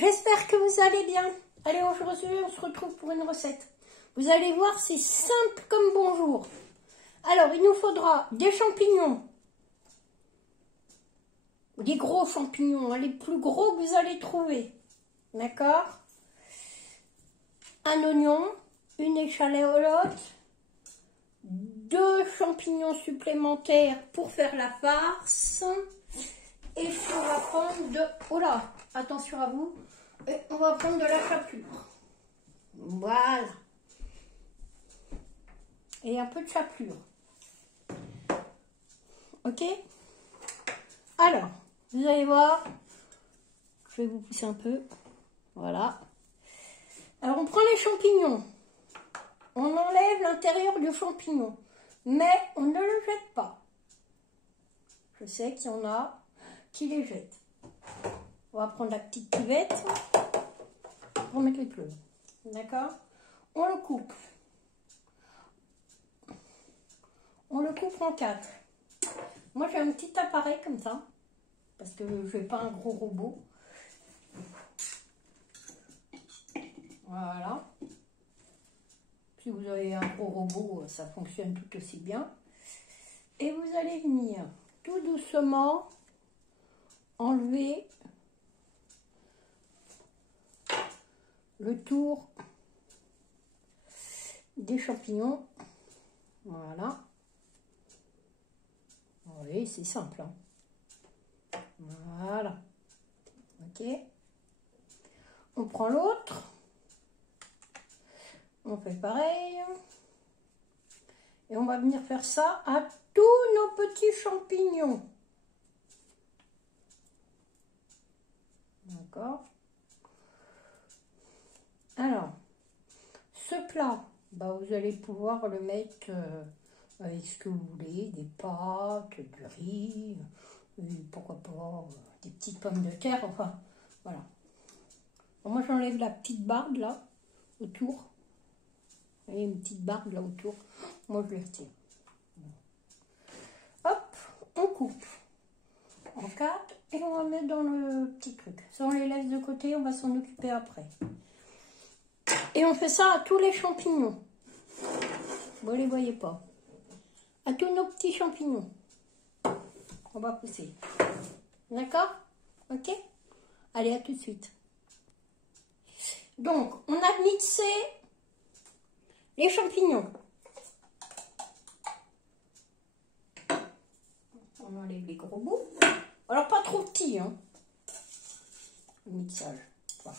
j'espère que vous allez bien. Allez, aujourd'hui, on se retrouve pour une recette. Vous allez voir, c'est simple comme bonjour. Alors, il nous faudra des champignons. Des gros champignons, les plus gros que vous allez trouver. D'accord? Un oignon, une échalote, 2 champignons supplémentaires pour faire la farce. Et puis on va prendre de... Oh là, attention à vous. Et on va prendre de la chapelure. Voilà. Et un peu de chapelure. Ok? Alors, vous allez voir. Je vais vous pousser un peu. Voilà. Alors, on prend les champignons. On enlève l'intérieur du champignon. Mais on ne le jette pas. Je sais qu'il y en a qui les jettent. On va prendre la petite cuvette pour mettre les plumes. D'accord? On le coupe. On le coupe en 4. Moi, j'ai un petit appareil comme ça. Parce que je n'ai pas un gros robot. Voilà. Si vous avez un gros robot, ça fonctionne tout aussi bien. Et vous allez venir tout doucement enlever le tour des champignons. Voilà. Oui, c'est simple. Hein. Voilà. Ok. On prend l'autre. On fait pareil. Et on va venir faire ça à tous nos petits champignons. D'accord. Alors, ce plat, bah, vous allez pouvoir le mettre avec ce que vous voulez, des pâtes, du riz, pourquoi pas, des petites pommes de terre, enfin, voilà. Alors, moi, j'enlève la petite barbe là, autour. Vous voyez, une petite barbe là autour. Moi, je les retire. Hop, on coupe en 4 et on va mettre dans le petit truc. Ça, on les laisse de côté, on va s'en occuper après. Et on fait ça à tous les champignons. Vous ne les voyez pas. À tous nos petits champignons. On va pousser. D'accord? Ok? Allez, à tout de suite. Donc, on a mixé les champignons. On enlève les gros bouts. Alors, pas trop petits, hein. Le mixage. Voilà.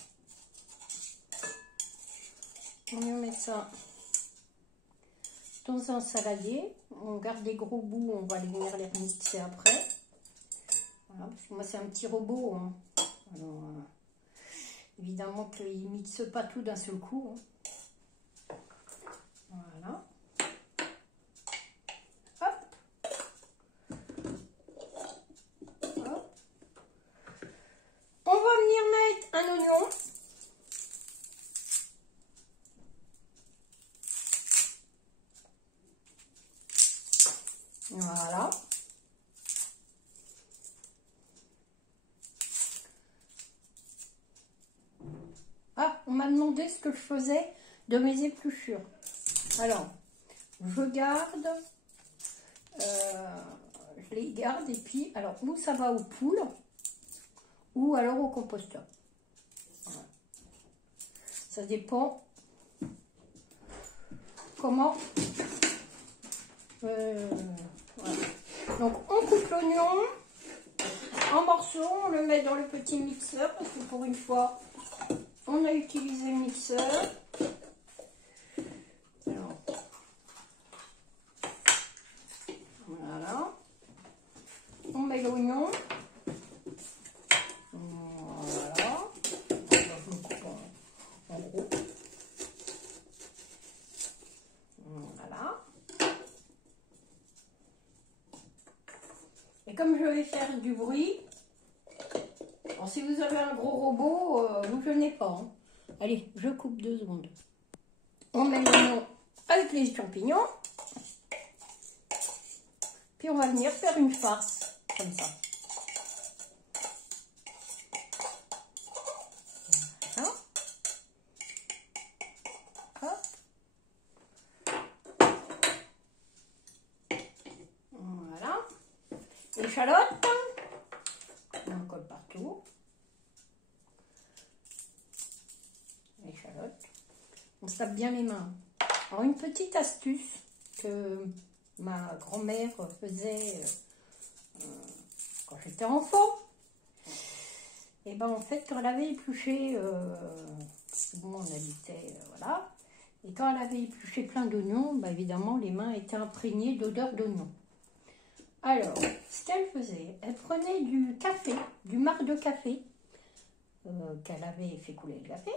On va mettre ça dans un saladier. On garde les gros bouts, on va venir les mixer après. Voilà, parce que moi, c'est un petit robot. Hein. Alors, évidemment qu'il ne mixe pas tout d'un seul coup. Hein. Voilà. On va venir mettre un oignon. Voilà. Ah, on m'a demandé ce que je faisais de mes épluchures. Alors, je garde, je les garde et puis, alors, ou ça va aux poules, ou alors au composteur. Voilà. Ça dépend comment. Voilà. Donc on coupe l'oignon en morceaux, on le met dans le petit mixeur parce que pour une fois on a utilisé le mixeur. Alors, voilà. On met l'oignon. Voilà. Je le coupe en gros. Voilà. Et comme je vais faire du bruit, alors si vous avez un gros robot, vous ne gênez pas. Hein. Allez, je coupe 2 secondes. On met l'oignon avec les champignons. Puis on va venir faire une farce, comme ça. l'échalote. On en colle partout. L'échalote. On se tape bien les mains. Alors une petite astuce que ma grand-mère faisait quand j'étais enfant. Et ben en fait quand elle avait épluché, bon on habitait, voilà. Et quand elle avait épluché plein d'oignons, bah évidemment les mains étaient imprégnées d'odeur d'oignon. Alors, ce qu'elle faisait, elle prenait du café, du marc de café, qu'elle avait fait couler le café,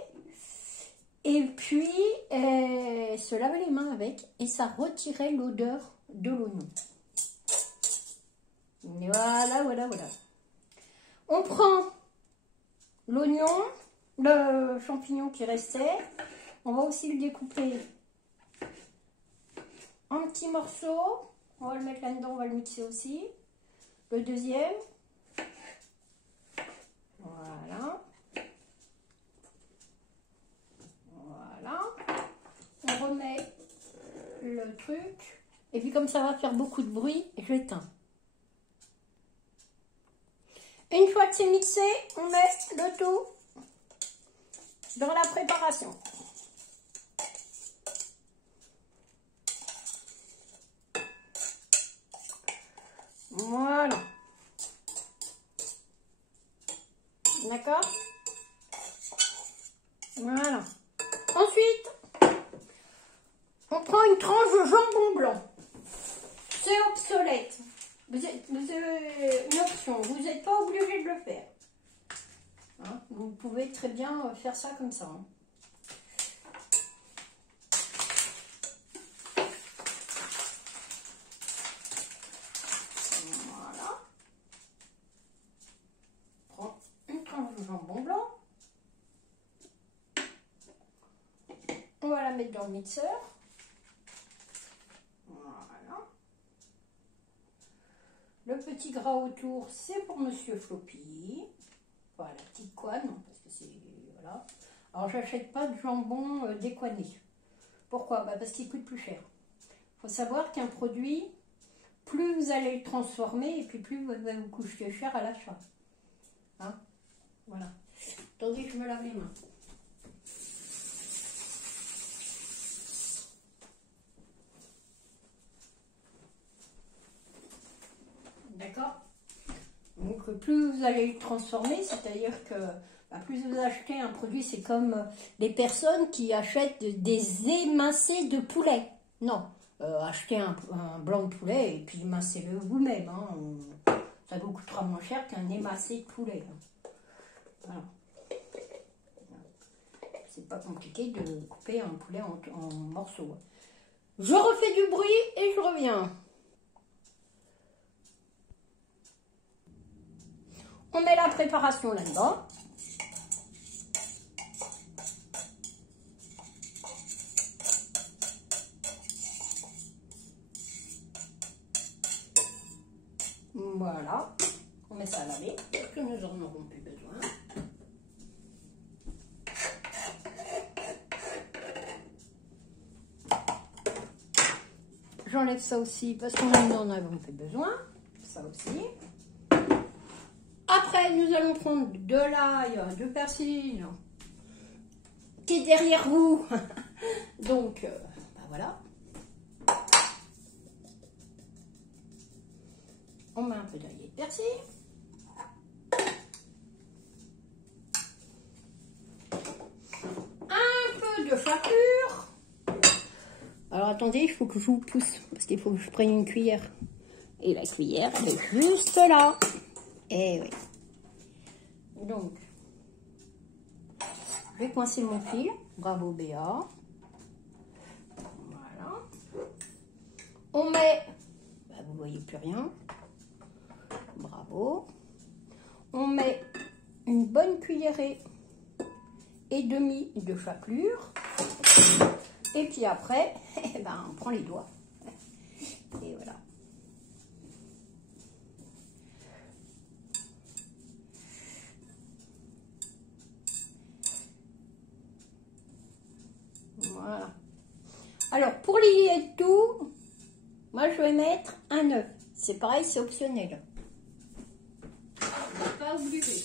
et puis elle se lavait les mains avec, et ça retirait l'odeur de l'oignon. Voilà, voilà, voilà. On prend l'oignon, le champignon qui restait, on va aussi le découper en petits morceaux. On va le mettre là-dedans, on va le mixer aussi. Le deuxième. Voilà. Voilà. On remet le truc. Et puis comme ça va faire beaucoup de bruit, je l'éteins. Une fois que c'est mixé, on met le tout dans la préparation. Voilà. D'accord? Voilà. Ensuite, on prend une tranche de jambon blanc. C'est obsolète. C'est une option. Vous n'êtes pas obligé de le faire. Hein? Vous pouvez très bien faire ça comme ça. Hein. Voilà. On prend une tranche de jambon blanc. On va la mettre dans le mixeur. Voilà. Le petit gras autour, c'est pour Monsieur Floppy. Voilà, la petite couenne, parce que c'est... Voilà. Alors, j'achète pas de jambon décoiné. Pourquoi? Bah, parce qu'il coûte plus cher. Il faut savoir qu'un produit, plus vous allez le transformer, et puis plus va vous coûter cher à l'achat. Hein? Voilà. Attendez, je me lave les mains. D'accord? Donc plus vous allez le transformer, c'est-à-dire que plus vous achetez un produit, c'est comme les personnes qui achètent des émincés de poulet. Non, achetez un blanc de poulet et puis émincez-le vous-même. Hein. Ça vous coûtera moins cher qu'un émincé de poulet. Hein. Voilà. C'est pas compliqué de couper un poulet en morceaux. Je refais du bruit et je reviens. On met la préparation là-dedans. Voilà. On met ça à laver, parce que nous en aurons plus besoin. J'enlève ça aussi, parce qu'on n'en avons plus besoin. Ça aussi. Après, nous allons prendre de l'ail, de persil, qui est derrière vous. Donc, bah voilà. On met un peu d'ail et de persil. Un peu de chapelure. Alors, attendez, il faut que je vous pousse, parce qu'il faut que je prenne une cuillère. Et la cuillère, elle est juste là. Et oui. Donc, je vais coincer mon fil. Bravo Béa. Voilà. On met, bah, vous voyez plus rien. Bravo. On met une bonne cuillerée et demie de chapelure. Et puis après, eh ben, on prend les doigts. Et voilà. Voilà. Alors, pour lier tout, moi je vais mettre un œuf. C'est pareil, c'est optionnel. pas obligé.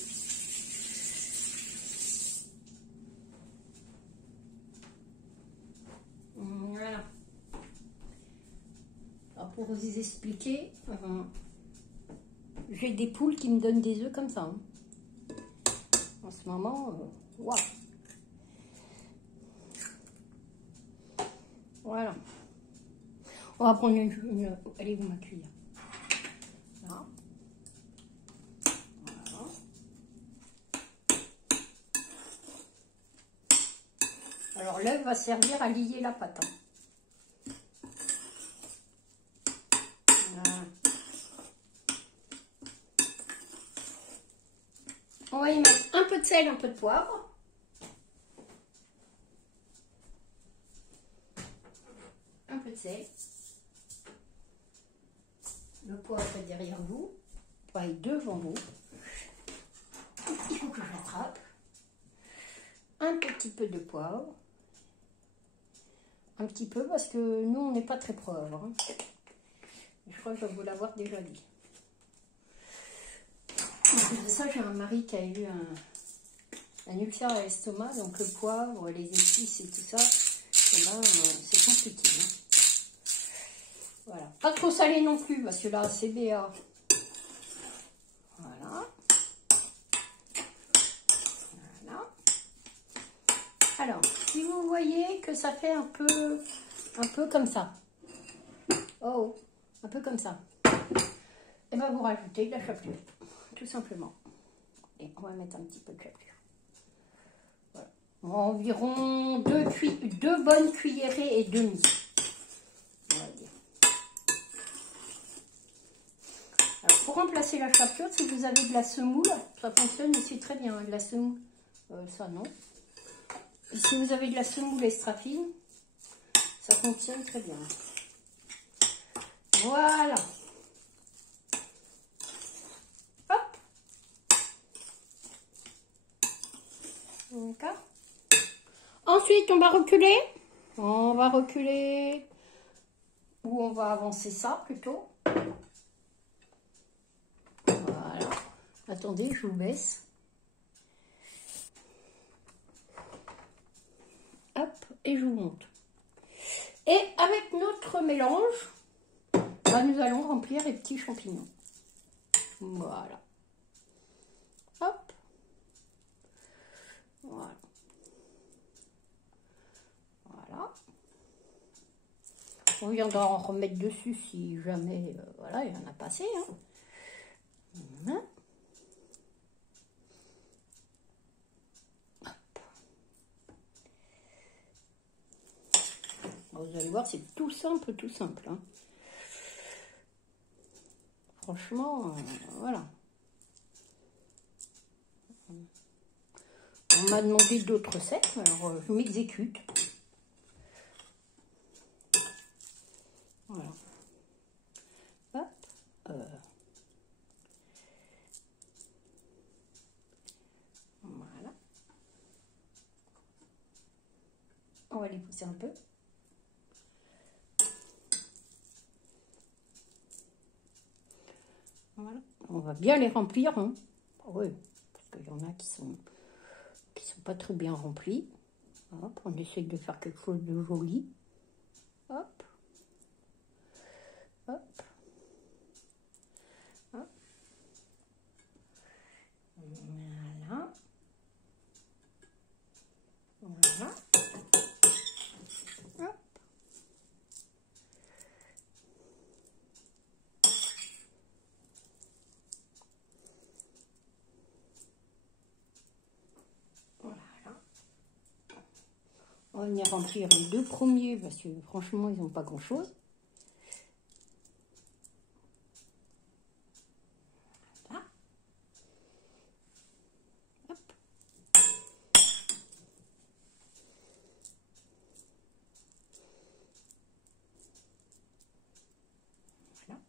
Voilà. Alors pour vous expliquer, j'ai des poules qui me donnent des œufs comme ça. Hein. En ce moment, waouh. Voilà. On va prendre une... Allez, où ma cuillère? Là. Voilà. Alors l'œuf va servir à lier la pâte. Hein. Voilà. On va y mettre un peu de sel, un peu de poivre. Un peu de sel. Le poivre est derrière vous, pas devant vous. Il faut que je l'attrape. Un petit peu de poivre. Un petit peu parce que nous, on n'est pas très poivre. Hein. Je crois que je vais vous l'avoir déjà dit. En plus de ça, j'ai un mari qui a eu un ulcère à l'estomac, donc le poivre, les épices et tout ça, eh ben, c'est compliqué. Hein. Voilà. Pas trop salé non plus, parce que là, c'est BA. Voilà. Voilà. Alors, si vous voyez que ça fait un peu comme ça. Oh, un peu comme ça. Et bien, vous rajoutez de la chapelure, tout simplement. Et on va mettre un petit peu de chapelure. Voilà. Environ 2 bonnes cuillerées et demie. Alors, pour remplacer la chapelure, si vous avez de la semoule, ça fonctionne aussi très bien. Hein, de la semoule, ça non. Et si vous avez de la semoule extra fine, ça fonctionne très bien. Voilà. Hop. D'accord. Ensuite, on va reculer. On va reculer. Ou on va avancer ça plutôt. Voilà. Attendez, je vous baisse. Hop, et je vous montre. Et avec notre mélange, là, nous allons remplir les petits champignons. Voilà. Hop. Voilà. Voilà. On viendra en remettre dessus si jamais, voilà, il y en a pas assez. Hein. Voilà. Vous allez voir, c'est tout simple, tout simple. Hein. Franchement, voilà. On m'a demandé d'autres recettes, alors je m'exécute. Voilà. Hop. Voilà. On va les pousser un peu. Voilà. On va bien les remplir. Hein. Oui, parce qu'il y en a qui sont pas très bien remplis. Hop, on essaye de faire quelque chose de joli. Hop. Hop. Hop. Voilà. Voilà. Hop. On va venir remplir les 2 premiers parce que franchement, ils n'ont pas grand-chose. Voilà. Hop. Voilà.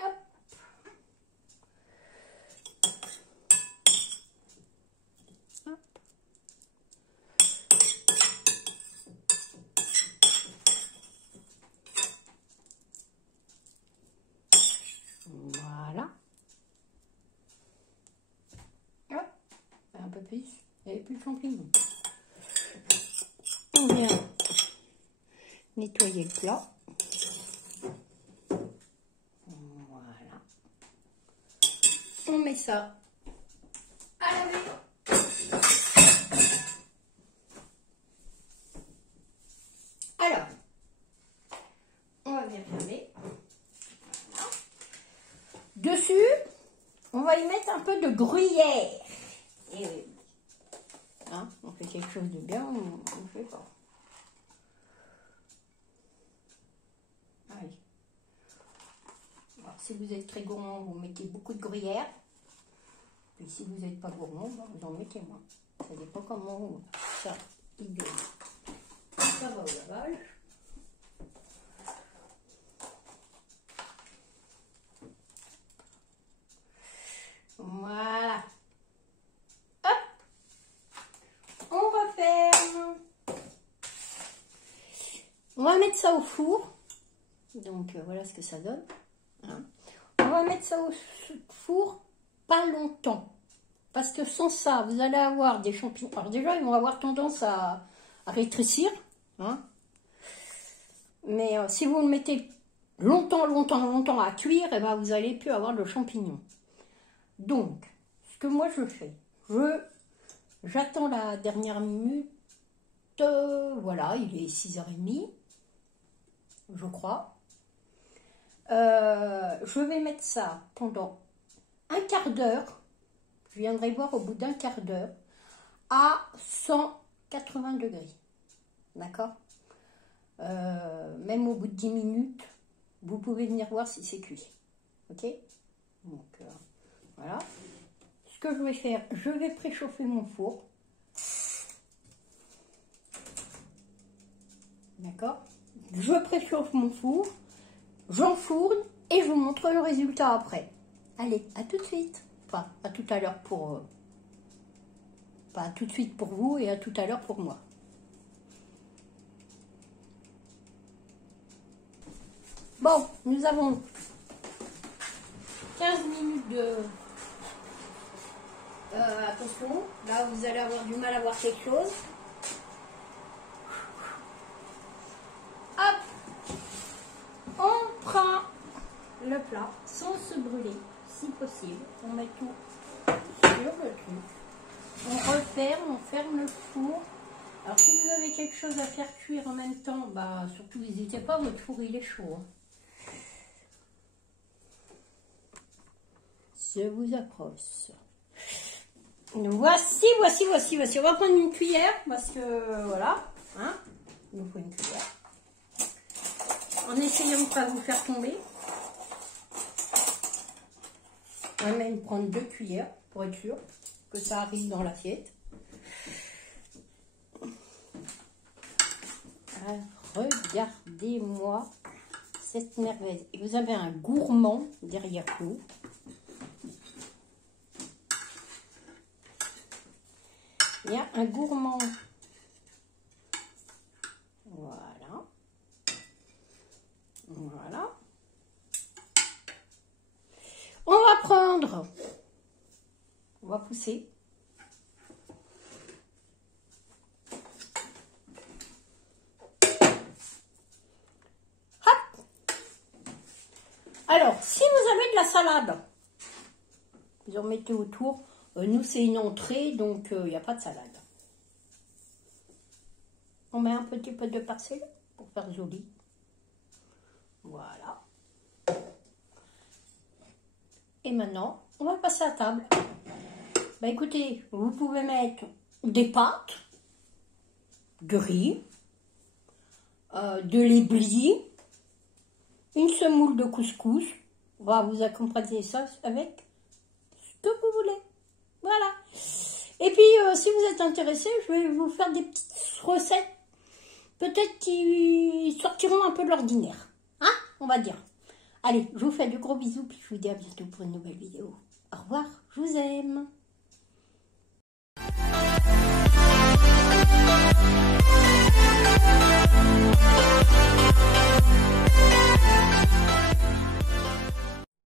Hop. Hop. plus, il n'y avait plus de champignons. On vient nettoyer le plat. Voilà. On met ça à laver. Alors, on va bien fermer. Voilà. Dessus, on va y mettre un peu de gruyère. Et oui. Hein, on fait quelque chose de bien, on ne fait pas. Allez. Alors, si vous êtes très gourmand, vous mettez beaucoup de gruyère. Puis si vous n'êtes pas gourmand, vous en mettez moins. Ça dépend comment ça idole. Ça va au lavage. Voilà. Hop. On referme. On va mettre ça au four. Donc voilà ce que ça donne. Hein. On va mettre ça au four pas longtemps. Parce que sans ça, vous allez avoir des champignons. Alors déjà, ils vont avoir tendance à rétrécir. Hein. Mais si vous le mettez longtemps à cuire, et ben vous n'allez plus avoir de champignons. Donc, ce que moi je fais, j'attends la dernière minute. Voilà, il est 6h30, je crois. Je vais mettre ça pendant un quart d'heure. Je viendrai voir au bout d'un quart d'heure à 180 degrés. D'accord? Même au bout de 10 minutes, vous pouvez venir voir si c'est cuit. Ok? Donc, voilà. Ce que je vais faire, je vais préchauffer mon four. D'accord? Je préchauffe mon four, j'enfourne et je vous montre le résultat après. Allez, à tout de suite. Enfin, à tout à l'heure pour... pas à tout de suite pour vous et à tout à l'heure pour moi. Bon, nous avons 15 minutes de... attention, là vous allez avoir du mal à voir quelque chose. Hop, on prend le plat sans se brûler, si possible. On met tout sur le truc. On referme, on ferme le four. Alors si vous avez quelque chose à faire cuire en même temps, bah surtout n'hésitez pas, votre four il est chaud. Hein. Je vous approche. Voici. On va prendre une cuillère parce que voilà, hein, il nous faut une cuillère. En essayant de ne pas vous faire tomber. On va même prendre 2 cuillères pour être sûr que ça arrive dans l'assiette. Regardez-moi cette merveille. Et vous avez un gourmand derrière vous. Il y a un gourmand. Voilà. Voilà. On va prendre. On va pousser. Hop. Alors, si vous avez de la salade, vous en mettez autour. Nous, c'est une entrée, donc il n'y a pas de salade. On met un petit peu de persil pour faire joli. Voilà. Et maintenant, on va passer à table. Bah écoutez, vous pouvez mettre des pâtes, de riz, de l'éblis, une semoule de couscous. On va vous accompagner ça avec ce que vous voulez. Voilà. Et puis, si vous êtes intéressé, je vais vous faire des petites recettes. Peut-être qui sortiront un peu de l'ordinaire. Hein, on va dire. Allez, je vous fais de gros bisous, puis je vous dis à bientôt pour une nouvelle vidéo. Au revoir, je vous aime.